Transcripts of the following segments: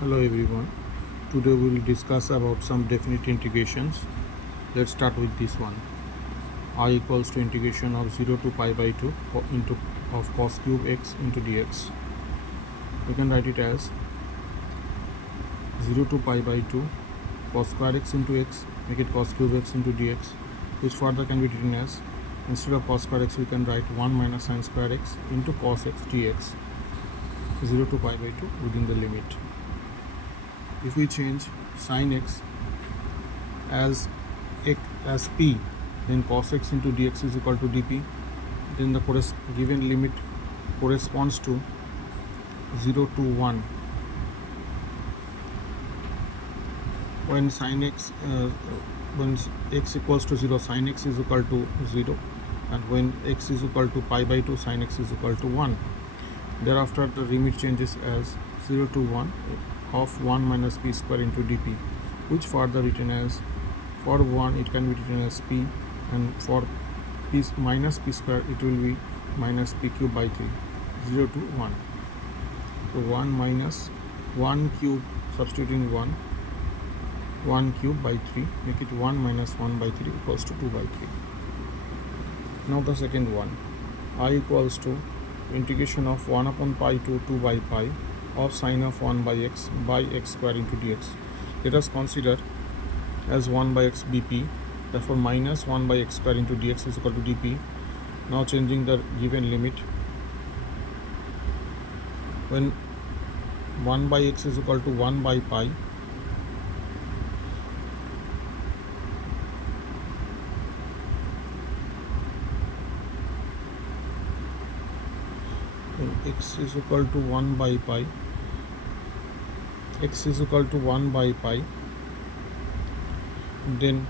Hello everyone. Today we will discuss about some definite integrations. Let's start with this one. I equals to integration of 0 to pi by 2 into of cos cube x into dx. We can write it as 0 to pi by 2 cos square x into x, make it cos cube x into dx, which further can be written as, instead of cos square x we can write 1 minus sin square x into cos x dx, 0 to pi by 2 within the limit. If we change sin x as p, then cos x into dx is equal to dp, then the given limit corresponds to 0 to 1. When sin x when x equals to 0, sin x is equal to 0, and when x is equal to pi by 2, sin x is equal to 1. Thereafter the limit changes as 0 to 1 of 1 minus p square into dp, which further written as, for 1 it can be written as p, and for p minus p square it will be minus p cube by 3, 0 to 1. So 1 minus 1 cube, substituting 1 cube by 3, make it 1 minus 1 by 3 equals to 2 by 3. Now the second one, I equals to integration of 1 upon pi to 2 by pi of sine of 1 by x square into dx. Let us consider as 1 by x bp, therefore minus 1 by x square into dx is equal to dp. Now changing the given limit, when 1 by x is equal to 1 by pi, when x is equal to 1 by pi, x is equal to 1 by pi, then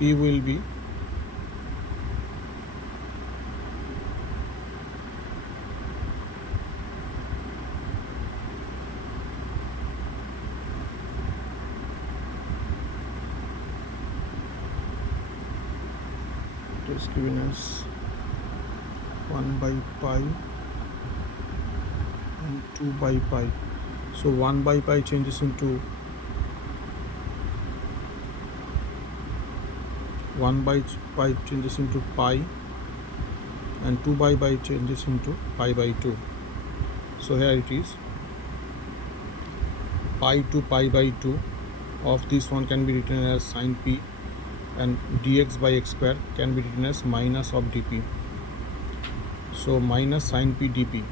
p will be it is given as 1 by pi and 2 by pi. So 1 by pi changes into 1 by pi changes into pi, and 2 by pi changes into pi by 2. So here it is, pi to pi by 2 of this one can be written as sin p, and dx by x square can be written as minus of dp. So minus sin p dp,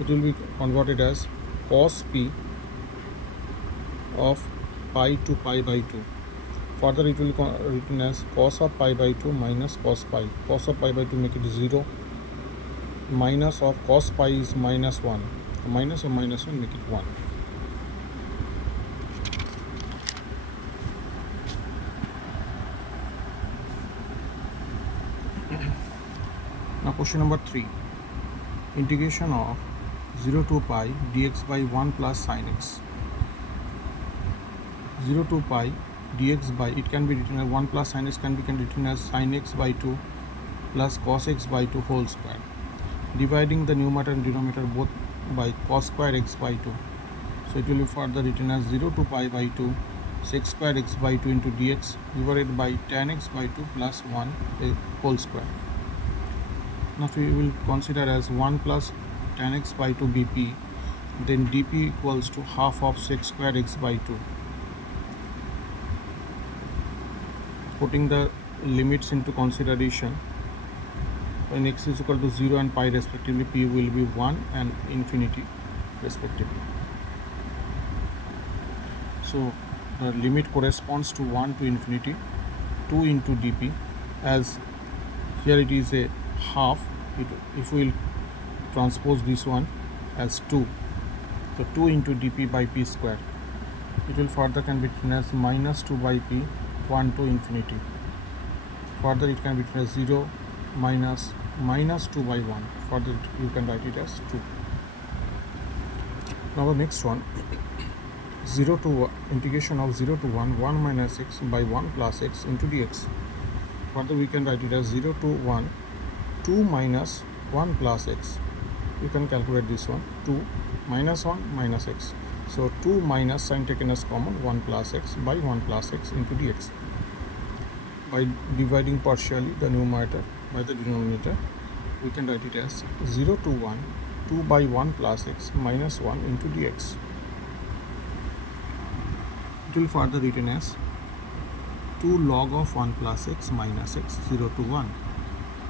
it will be converted as cos p of pi to pi by 2. Further it will be written as cos of pi by 2 minus cos pi. Cos of pi by 2 make it 0. Minus of cos pi is minus 1. Minus of minus 1 make it 1. Now question number 3. Integration of 0 to pi dx by 1 plus sin x. 0 to pi dx by, it can be written as 1 plus sin x can be written as sin x by 2 plus cos x by 2 whole square. Dividing the numerator and denominator both by cos square x by 2. So it will be further written as 0 to pi by 2 sec square x by 2 into dx divided by tan x by 2 plus 1 whole square. Now we will consider as 1 plus tan x by 2 bp, then dp equals to half of sec square x by 2. Putting the limits into consideration, when x is equal to 0 and pi respectively, p will be 1 and infinity respectively. So the limit corresponds to 1 to infinity, 2 into dp, as here it is a half. If we will transpose this one as 2, so 2 into dp by p square, it will further can be written as minus 2 by p, 1 to infinity. Further it can be written as 0 minus 2 by 1. Further you can write it as 2. Now the next one, 0 to integration of 0 to 1 1 minus x by 1 plus x into dx. Further we can write it as 0 to 1 2 minus 1 plus x you can calculate this one. 2 minus 1 minus x. So 2 minus, sign taken as common, 1 plus x by 1 plus x into dx. By dividing partially the numerator by the denominator, we can write it as 0 to 1, 2 by 1 plus x minus 1 into dx. It will further written as 2 log of 1 plus x minus x, 0 to 1.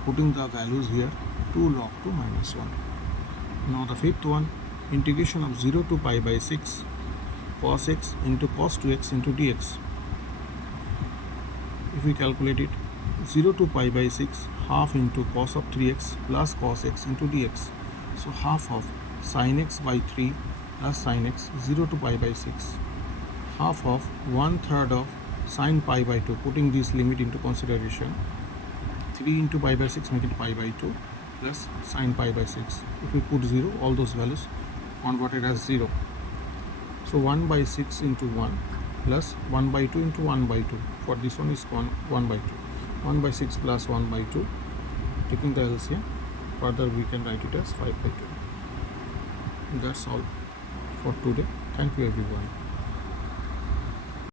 Putting the values here, 2 log 2 minus 1. Now the fifth one, integration of 0 to pi by 6 cos x into cos 2x into dx. If we calculate it, 0 to pi by 6, half into cos of 3x plus cos x into dx. So half of sin x by 3 plus sin x, 0 to pi by 6. Half of 1/3 of sin pi by 2, putting this limit into consideration. 3 into pi by 6 make it pi by 2 plus sin pi by 6. If we put 0, all those values converted as 0. So 1 by 6 into 1 plus 1 by 2 into 1 by 2. For this one is 1 by 2. 1 by 6 plus 1 by 2. Taking the LCM, further we can write it as 5 by 2. That's all for today. Thank you everyone.